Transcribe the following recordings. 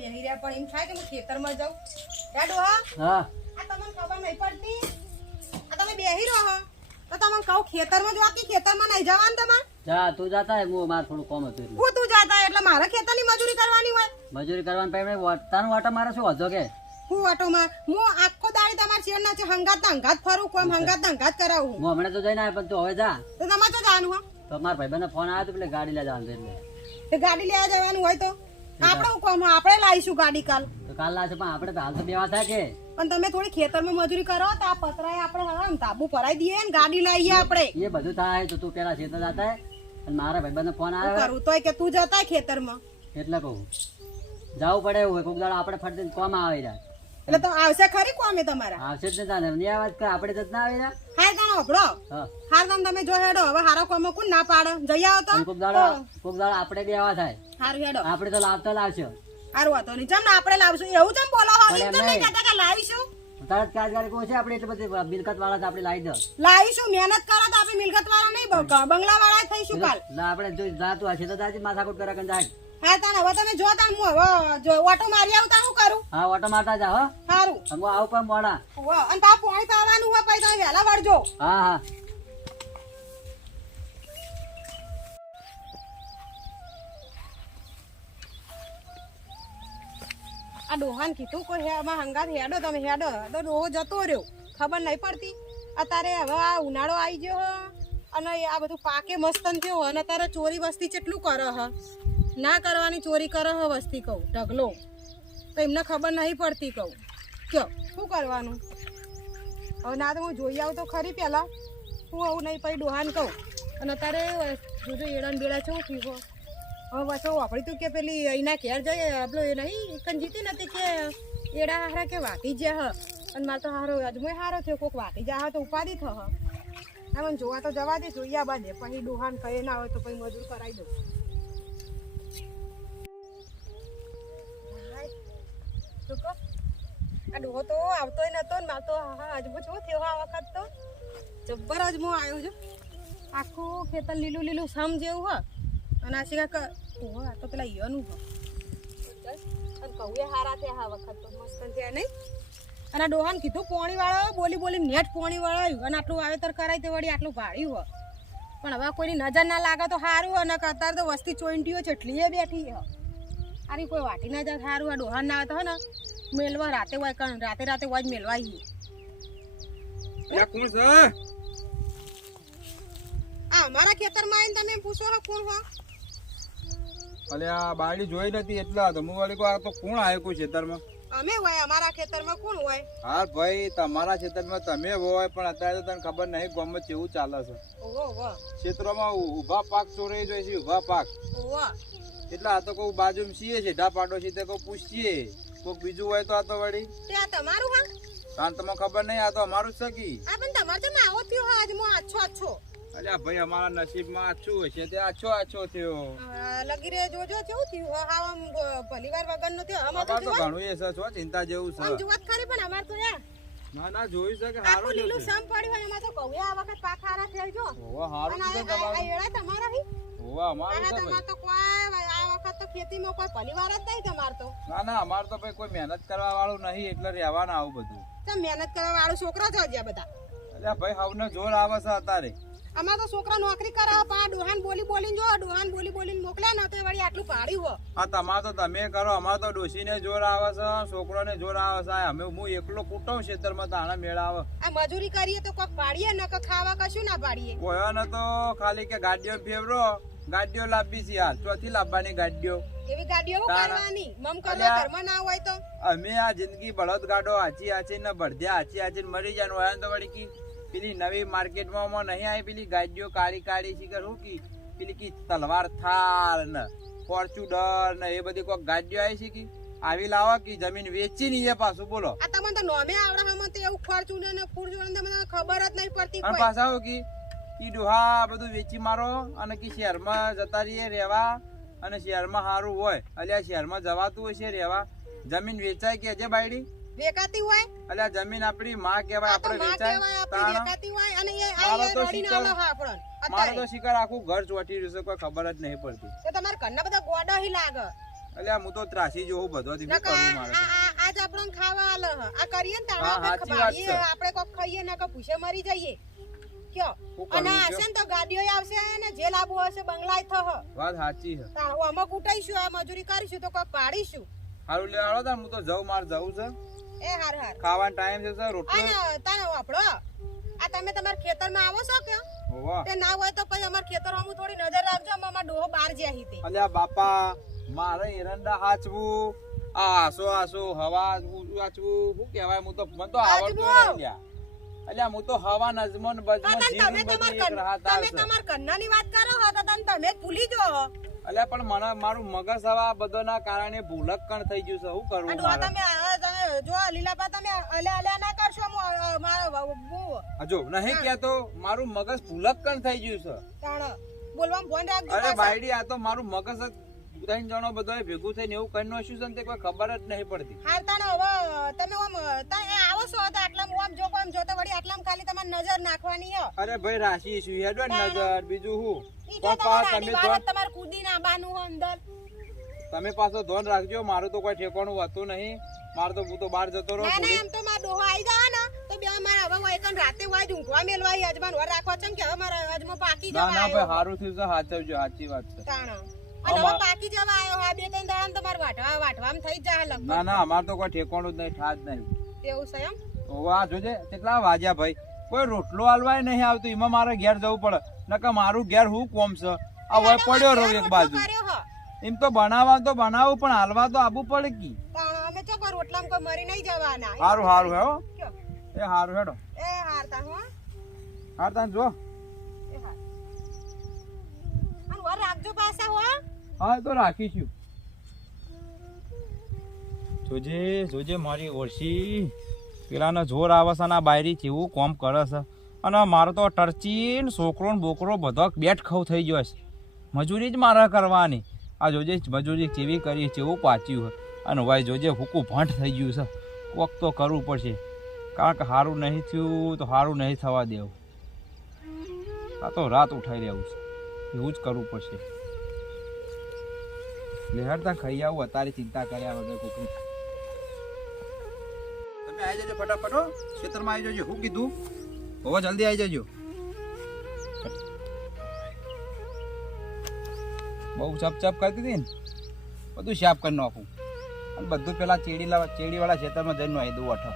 બેહી રહ્યા પણ એમ થાય કે હું ખેતરમાં જાઉં. હે. ડોહા હા. આ તમને ખબર નહીં પડતી. આ તમે બેહી રહો હો. તો તમને કહું ખેતરમાં જવા કે ખેતરમાં નહીં જવાનું તમારે? જા તું જાતા હું મારે થોડું કોમ હતું એટલે. હું તું જાતા એટલે મારે ખેતરની મજૂરી કરવાની હોય. મજૂરી કરવાની પછી તારું વાટા મારે શું હતો કે? હું ઓટોમાં હું આખો દાડી તમાર શેર ના છે હંગાત હંગાત ફરું કોમ હંગાત હંગાત કરાવું હું. હમણાં તો જઈને આવ્યો પણ તું હવે જા. તો તમારે તો જવાનું હો. તો મારા ભાઈબંધનો ફોન આવ્યો તો પેલે ગાડી લઈ જવાનું એટલે. ગાડી લેવા જવાનું હોય તો? આપણે કોમ આપણે લાવીશું ગાડી કાલ. કાલ લાવશે પણ આપણે તો હાલ તો બેવા થાય કે પણ તમે થોડી ખેતરમાં મજૂરી કરો તો આ પતરાય આપણે હવે તાબુ ભરાઈ દઈએ ને ગાડી લાવીએ આપણે. એ બધું થાય તો તું પેલા ખેતર જતા અને મારા ભાઈબંધનો ફોન આવે. કરું તોય કે તું જતા ખેતરમાં. એટલે કહું જવું પડે એવું હોય કોક દાડો આપણે ફરતી કોમ આવી રહ્યા એટલે તો આવશે ખરી કોમે તમારા. આવશે જ ને નહીં આવાજ કે આપણે જ ના આવી રહ્યા હાર તાણ હબળો હા. હાર તમે જો હેડો હવે હારો કોમો કોણ ના પાડે? જઈ આવો તો. કોક દાડો કોક દાડો આપણે બે આવા થાય. હારું હેડો. આપણે તો લાવતો લાવશો. હારું વાતો નહીં. ચમ આપણે લાવશું. એવું ચમ બોલો હો એમ નહીં. કહેતા કે લાવીશું. તરત કાજ ગાડી કોઈ છે આપણે? એટલે બધી મિલકત વાળા તો આપણે લાવી દો. લાવીશું. મહેનત કરો તો આપણે મિલકત વાળા નહીં બંગલા વાળા થઈશું કાલ. ના આપણે જો જાતું હશે તો દાજી માથાકૂટ કરે કે જાય હા તાણ હવે તમે જો તાણ હું હવે જો ઓટો મારી આવું તાણ હું કરું? હા ઓટો મારતા જા હો. સારું હું આવું પણ મોડા. અને પા પાણી પાવાનું હોય પછી તમે વહેલા વળજો. હા હા. આ ડોહાન કીધું કોઈ હે, આમાં હંગાત હેડો, તમે હેડો. તો ડોહો જતો રહ્યો. ખબર નહીં પડતી. અત્યારે હવે આ ઉનાળો આવી ગયો હ, અને આ બધું પાકે મસ્તન થયો અને અત્યારે ચોરી વસ્તી કેટલું કરે હ? ના કરવાની ચોરી કરે હ વસ્તી કહું, ઢગલો. તો એમને ખબર નહીં પડતી કહું. કયો, શું કરવાનું? હવે ના તો હું જોઈ આવું તો ખરી પહેલાં હું આવું નહીં, પછી ડોહાન કહું. અને અત્યારે જોજો, એડાન બેડા છે, હું થયું હવે પાછો વાપરી તું કે પેલી અહીંના ઘેર જઈએ આપણો એ નહીં કંજીતી નથી કે એડા હારા કે વાટી જ્યા હ. અને મારે તો હારો અજમોય હારો થયો, કોક વાટી જા તો ઉપાદી થ હ. મને જોવા તો જવા દે જોયા બાદે પછી ડોહાન કહે ના હોય તો પછી મજૂર કરાવી દઉં? આ ડોહો તો આવતોય નતો ને મારે તો હા અજમો છો થયો આ વખત તો. જબ્બર અજમો આવ્યો છે આખું ખેતર લીલું લીલું સમ જેવું હ. અને આ શિકા ઓહો આ તો પેલા યનું હ. અને કૌએ હારા થયા આ વખત તો. મસ્ત થયા નહીં અને આ ડોહાને કીધું પોણી વાળો બોલી બોલી નેટ પોણી વાળો આવ્યું. અને આટલું વાવેતર કરાય તે વળી આટલું ભાડ્યું હોય પણ હવે કોઈની નજર ના લાગે તો સારું હોય ને અત્યારે તો વસ્તી ચોઈન્ટીઓ છે એટલી એ બેઠી હ. આરી કોઈ વાટી ના જાય સારું આ ડોહાન ના આવે તો હે ને મેલવા રાતે હોય કારણ રાતે રાતે હોય જ મેલવા અલ્યા કોણ છે? આ અમારા ખેતરમાં આવીને તમે પૂછો કોણ કોણ હો આ બારડી જોઈ નથી એટલા તો. હું વળી આ તો કોણ આવ્યો કોઈ ખેતરમાં? અમે હોય અમારા ખેતરમાં કોણ હોય? હા ભાઈ તમારા ખેતરમાં તમે હોય પણ અત્યારે તો તને ખબર નહીં ગામમાં કેવું ચાલે છે. ક્ષેત્રોમાં ઊભા પાક ચોરાઈ જાય છે ઊભા પાક. વાહ એટલે આ તો કહું બાજુમાં છીએ છે ઢા પાડો છે તે કહું પૂછીએ. કોઈક બીજું હોય તો આ તો વળી. આ તમારું હા? તમને ખબર નહીં આ તો અમારું જ છે કી. આ પણ તમારે તો આવો થયો આજ મો આછો આછો અલ્યા ભાઈ અમારા નસીબમાં આછું હશે? તે આછો આછો થયો. લગી રે જોજો કેવું થયું હા આમ ભલીવાર વગર નો થયો. અમાર તો ઘણું એ છે છો ચિંતા જેવું છે. આમ જોવાત ખરી પણ અમાર તો યાર. ના ના જોઈ શકે હારો લીલું સમ પડ્યું હોય એમાં તો કહું આ વખત પાખારા હારા થઈ જો. હોવા સારું છે આ એળા તમારા હી? ઓવા અમારું તો ભાઈ તમાર તો કોઈ આ વખત તો ખેતીમાં કોઈ ભલીવાર જ નહીં તમાર તો. ના ના અમાર તો ભાઈ કોઈ મહેનત કરવા વાળું નહીં એટલે રહેવાના આવું બધું. તો મહેનત કરવા વાળો છોકરા છો ગયા બધા. અલ્યા ભાઈ હવને જોર આવે છે અત્યારે. અમાર તો છોકરા નોકરી કરાવે પણ ડોહાન બોલી બોલીને જો ડોહાન બોલી બોલીને મોકલ્યા ને તો વળી આટલું ભાડ્યું હો. આ તમાર તો તમે કરો અમાર તો ડોશીને જોર આવે છે છોકરોને જોર આવે છે અમે હું એકલો કૂટું ખેતરમાં તો આના મેળ આ મજૂરી કરીએ તો કોક પાડીએ ને કે ખાવા કશું ના પાડીએ. કોયોને તો ખાલી કે ગાડીઓ ફેવરો ગાડીઓ લાવવી છે યાર ચોથી લાવવાની ગાડીઓ. એવી ગાડીઓ કરવાની? મમ કરો ધર્મ ના હોય તો. અમે આ જિંદગી બળદ ગાડો આચી આચી ને ભરદ્યા આચી આચી મરી જાય હોય તો વળી કી પેલી નવી માર્કેટમાં નહીં આવી પેલી ગાડીઓ કાળી કાળી શીખર શું કી? પેલી કી તલવાર થાર ને ફોર્ચ્યુનર ને એ બધી કોઈ ગાડીઓ આવી છે કે? આવી લાવો કે જમીન વેચી ની પાછું બોલો. આ તમને તો નોમે આવડે હમ તો એવું ફોર્ચ્યુનર ને ફોર્ચ્યુનર ને મને ખબર જ નહીં પડતી કોઈ. પાછા હો કી? ઈ ડોહા બધું વેચી મારો અને કી શહેરમાં જતા રહીએ રહેવા. અને શહેરમાં સારું હોય. અલ્યા શહેરમાં જવાતું હોય છે રહેવા. જમીન વેચાય કે જે બાયડી? વેકાતી હોય? અલ્યા જમીન આપડી માં કહેવાય આપણે વેચાય. તાણ? વેકાતી હોય અને એ આ તો આપણને મારે તો શિકાર આખું ઘર ચોટી રહ્યું છે કોઈ ખબર જ નહીં પડતી. તો તમારા ઘરના બધા ગોડા હી લાગે. એટલે હું તો ત્રાસી જોઉં બધોથી શું નકર કરવું મારે આજ આપણને ખાવા આલે આ કરીએ ને તાણ આપણે છે. આપણે કોક ખાઈએ ને કે ભૂસે મરી જઈએ. કયો? અને તો ગાડીઓ આવશે ને જે લાભો હશે બંગલાય થહ. વાત સાચી છે. તાણ કૂટાઈશું આ મજૂરી કરીશું તો કોક પાડીશું. હારું લે આવો તાર હું તો જઉં મારે જવું છે. એ હાર હાર. ખાવાનો ટાઈમ છે સર રોટલો. તાને વાપરો આ તમે તમારા ખેતરમાં આવો છો કે? તે ના હોય તો પછી અમારા ખેતર હું થોડી નજર રાખજો અમારા ડોહો બહાર જ્યાં હીતે અલ્યા બાપા મારે એરંડા હાચવું આ આસો આસો હવા હાચવું શું કહેવાય? હું તો મને તો આવડતું નથી અલ્યા. હું તો હવા નજમો ને બજમો જીવનું બધું એક રાહત તમે તમાર કન્નાની વાત કરો હો તો તમે ભૂલી જો અલ્યા પણ મને મારું મગજ હવા બધોના કારણે ભૂલક કણ થઈ ગયું છે. શું કરવું મારે? જો લીલાપા તમે અલે અલે ના કરશો હું, મારો બહુ જો નહીં કેતો મારું મગજ ભૂલક કણ થઈ ગયું છે. તાણ બોલવામાં ફોન રાખજો અરે. બાયડી આ તો મારું મગજ જ ત્રણ જણો બધો ભેગું થઈને એવું કરી નાખ્યું છે ને તે કોઈ ખબર જ નહીં પડતી. હાલ તાણ હવે તમે આમ તાણ આવો છો તો આટલામાં આમ જો આમ જોતા વળી આટલામાં ખાલી તમારે નજર નાખવાની હે. અરે ભાઈ રાશિ છું હેડો નજર બીજું હું? પપ્પા તમે તમારે કૂદી નાખવાનું હે અંદર. તમે પાછો ધોન રાખજો મારું તો કોઈ ઠેકાણું હતું નહીં. મારે તો હું તો બહાર જતો રહો ના ના એમ તો માર ડોહો આવી જાય ને તો બે મારા હવે હોય કન રાતે હોય જ ઊંઘવા મેલવાય અજમાન વર રાખવા છે કે હવે મારા અજમો પાકી જવા ના ભાઈ હારું થયું છે સાચવજો સાચી વાત છે. તાણા. અને હવે પાકી જવા આવ્યો હા બે ત્રણ દાડા તમારે વાટવા વાટવામાં થઈ જ જાય લગભગ. ના ના અમાર તો કોઈ ઠેકોણું જ નહીં ઠાજ નહીં. એવું છે એમ? તો જોજે કેટલા વાજ્યા ભાઈ. કોઈ રોટલો હાલવાય નહીં આવતું એમાં મારે ઘેર જવું પડે. નકર મારું ઘેર હું કોમ છે? આ વય પડ્યો રહ્યો એક બાજુ. એમ તો બનાવવા તો બનાવું પણ હાલવા તો આબુ પડે કી? તાણ અમે ચો કર રોટલામાં કોઈ મરી નહીં જવાના? એ સારું હેડો એ હાર તાણ હો. હાર જો એ હાર. અને વર રાખજો પાછા હો. હા તો રાખીશું જોજે જોજે મારી ઓળશી પેલાનો જોર આવે છે ને આ બાયરી કેવું કોમ કરે છે. અને મારો તો ટર્ચીન ને છોકરો ને બોકરો બધો બેટ ખવ થઈ ગયો છે મજૂરી જ મારે કરવાની. આ જોજે મજૂરી કેવી કરી કેવું પાચ્યું છે અને ભાઈ જોજે હુકું ભાંઠ થઈ ગયું છે. કોક તો કરવું પડશે. કારણ કે સારું નહીં થયું તો સારું નહીં થવા દેવું. આ તો રાત ઉઠાઈ રહેવું છે. એવું જ કરવું પડશે. લેહરતા ખાઈ આવું અત્યારે ચિંતા કર્યા વગર કોકની તમે આવી જજો ફટાફટ ખેતરમાં આવી જજો હું કીધું. હવે જલ્દી આવી જજો. બહુ ચપ ચપ કરતી હતી ને? બધું સાફ કરી નાખું. અને બધું પેલા ચેડી ચેડીવાળા ખેતરમાં જઈને આવી દઉં અઠો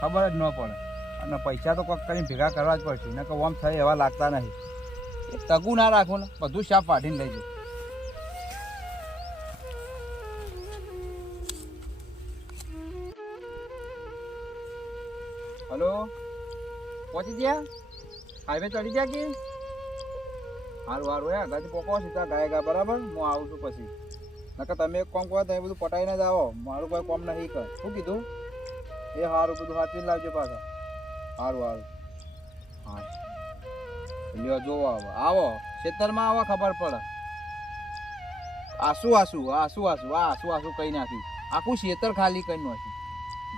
ખબર જ ન પડે. અને પૈસા તો કોઈક કરીને ભેગા કરવા જ પડશે. નકર ઓમ થાય એવા લાગતા નહીં. એ તગું ના રાખો ને, બધું સાફ પાઠીને લઈ જાઓ હલો? પહોંચી ગયા? હાઈવે ચડી ગયા કે? હારું હારું, હે. ગાડી પોકો સીધા ગાય ગા બરાબર? હું આવું છું પછી. નકર તમે એક કામ કહો તમે બધું પટાઈને જ આવો. મારું કોઈ કામ નહીં કર. શું કીધું? એ સારું બધું હાથવીને લાવજો પાછા. સારું સારું હા. લ્યો, જોવો આવો આવો. ખેતરમાં આવો, ખબર પડે. આસુ આસુ આસુ આસુ આ આસુ આસુ કઈ નાખ્યું આખું ખેતર ખાલી કઈ નાખ્યું.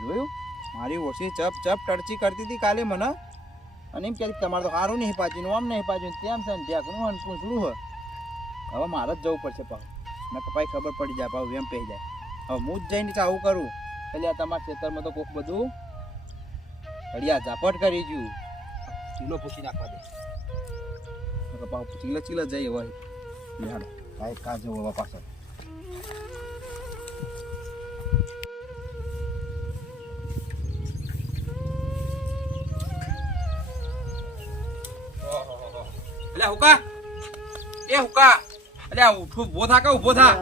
જોયું? મારી ઓછી ચપ ચપ ટડચી કરતી હતી કાલે મને. અને એમ કે તમારે તો સારું નહીં પાચ્યું આમ નહીં પાચ્યું તેમ છે ઢેકનું ને પૂછડું હોય. હવે મારે જ જવું પડશે પાછું. નકર પાછી ખબર પડી જાય, ભાવ એમ પહેરી જાય. હવે હું જ જઈને આવું કરું. એટલે આ તમારા ખેતરમાં તો કોક બધું ઘડિયા ઝાપટ કરી ગયું. ચીલો પૂછી નાખવા દે. પાછું ચીલે ચીલે જઈએ હોય. બિહાડો કાંઈ કાજો હવે પાછળ. એટલે હુકા. એ હુકા. ઉઠો ઊભો થા કે ઊભો થા.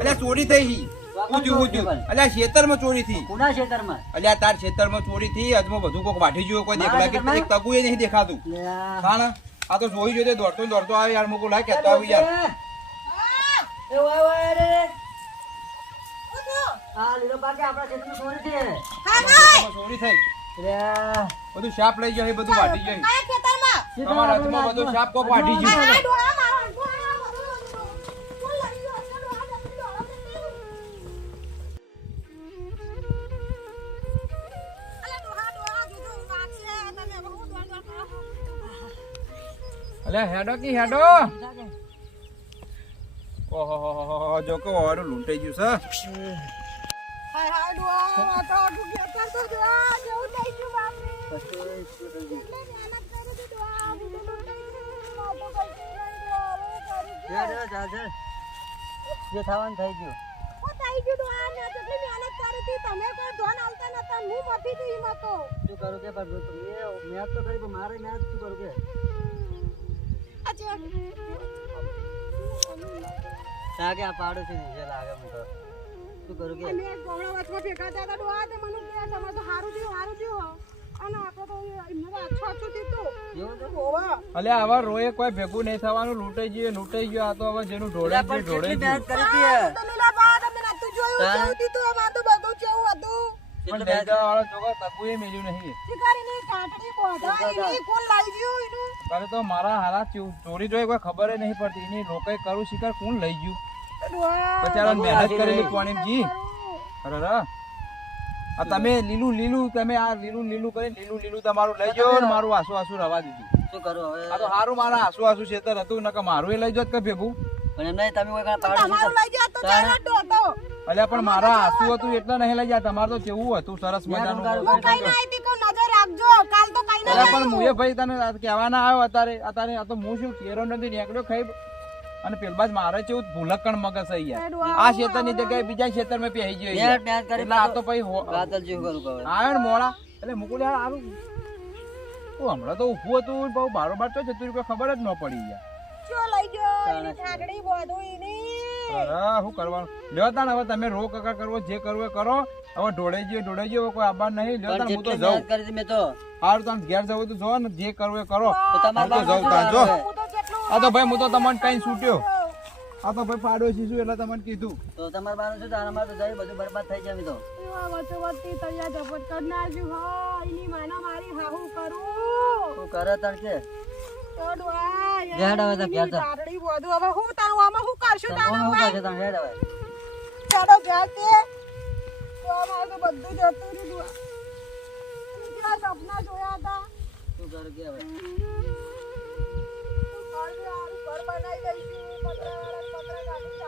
અલ્યા ચોરી થઈ. હી ઉજ્યું ઉજ્યું એટલે ખેતરમાં ચોરી થઈ. કુના ખેતરમાં? એટલે તાર ખેતરમાં ચોરી થઈ. અજમો બધું કોક વાઢી ગયું કોઈ દેખલા કે એક તગુ એ નહીં દેખાતું. લે આ. હા આ તો જોઈ જોઈ દોડતો દોડતો આવે યાર મુકુ લાય કેતો આવી યાર. એ વાય વાય રે. ઉઠો. લીલો પાકે આપણા ખેતરમાં ચોરી થઈ. હા ચોરી થઈ. બધું શાપ લઈ જાય બધું વાઢી જાય કયા તમારા હાથમાં બધું શાપ કોક વાઢી ગયું અલે હેડો કી હેડો. ઓહો જો કે ઓવાનું લૂંટાઈ ગયું છે. હાય હાય ડોહા આ તો આખું ખેતર તો જો આ જેવું થઈ ગયું બાપરે. આ આ તો જે થવાનું થઈ ગયું ઓ થઈ ગયું ડોહા મેં કેટલી મહેનત કરી હતી. તમે કોઈ ધોન આલતા નતા હું મથી હતી એમાં તો. શું કરું કે પણ મેં મહેનત તો કરી મારે મહેનત શું કરું કે? લાગે આ પાડોશી નીચે લાગે મને તો. શું કરું કે? અને એક ગોળો વચમાં થયા હતા ડોહા તે મને કે તમારે તો સારું થયું સારું થયું હો. અને આપણે તો એમને આછો આછો છે? અલે આવા રોએ કોઈ ભેગું નહીં થવાનું લૂંટાઈ ગયું લૂંટાઈ ગયું આ તો હવે જેનું ઢોળે છે ઢોળે છે. મહેનત કરી આ હતી તો તમે જોયું. કેવું થયું તું તો બધું જેવું હતું. પણ બેગા વાળો જોગો તકુએ મેલ્યું નહીં. શિકારીની કાટડી બોધા એની કોણ લાવી ગયું એનું? તારે તો મારા હારા ચોરી જોઈ કોઈ ખબર નહીં પડતી. એની રોકાઈ કરું શિકાર કોણ લઈ ગયું? બચારા મહેનત કરેલી કોણીમજી અરે રે. આ તમે લીલું લીલું તમે આ લીલું લીલું કરી લીલું લીલું તમારું લઈ જાઓ ને મારું આસુ આસુ રવા દીધું. શું કરું હવે? આ તો સારું મારા આસુ આસુ તો હતું નકર મારું એ લઈ જાત કે ભેગું. પણ એમ નહીં તમે કોઈ કાંઈ લઈ ગયા તો ચાલો ડોહો. અલ્યા પણ મારા આસુ હતું એટલે નહીં લઈ ગયા તમારે તો કેવું હતું? સરસ મજાનું અલ્યા પણ મુએ ભાઈ તને આ કહેવાના આવ્યો અત્યારે. અત્યારે આ તો હું શું કેરો નથી નીકળ્યો ખાઈ. અને પેલબાજ મારે છે ભૂલકણ મગજ થઈ ગયા. આ ક્ષેત્રની જગ્યાએ બીજા ક્ષેત્ર મેં પહેરી ગયો એટલે આ તો હો- કહે. આવ્યો ને મોડા. એટલે મુકુલ યાર આરું તું હમણાં તો ઊભું હતું બહુ બારોબાર તો જતું રૂપિયા ખબર જ ન પડી યાર. ચો લઈ ગયો ઠાકડી બોધું એની. અરે શું કરવાનું? લેવા તાણ હવે તમે રો કકા કરવો જે કરવો એ કરો. હવે ઢોળાઈ ગયો ઢોળાઈ ગયો કોઈ આબાર નહીં. લ્યો પણ હું તો જાઉં. કરી હતી મેં તો હારું તાણ ઘેર જવું તો જો ને જે કરવું એ કરો. તો તમારે તો જાઉં તાણ જો. હું તો કેટલું આ તો ભાઈ હું તો તમને કઈ છૂટ્યો. આ તો ભાઈ પાડોશી છું એટલે તમને કીધું. તો તમારે બાનું શું તારા મારે તો જઈ બધું બરબાદ થઈ જાય તો. તૈયાર ઝપટ કરી હો એની માના મારી હાહુ કરું. તું કરે તાર કે? તો ડોહા, ઘેર આવે તો ઘેર તો. હવે હું તારું આમાં હું કરશું તને તારું હું આમાં? કરશે તારે? હેડ ઘેર તે તો અમારે તો બધું જતું રહ્યું કેવા સપના જોયા હતા? શું કરું કે હવે ઘર બનાવી દઈશું પતરાવાળા પતરા કાઢી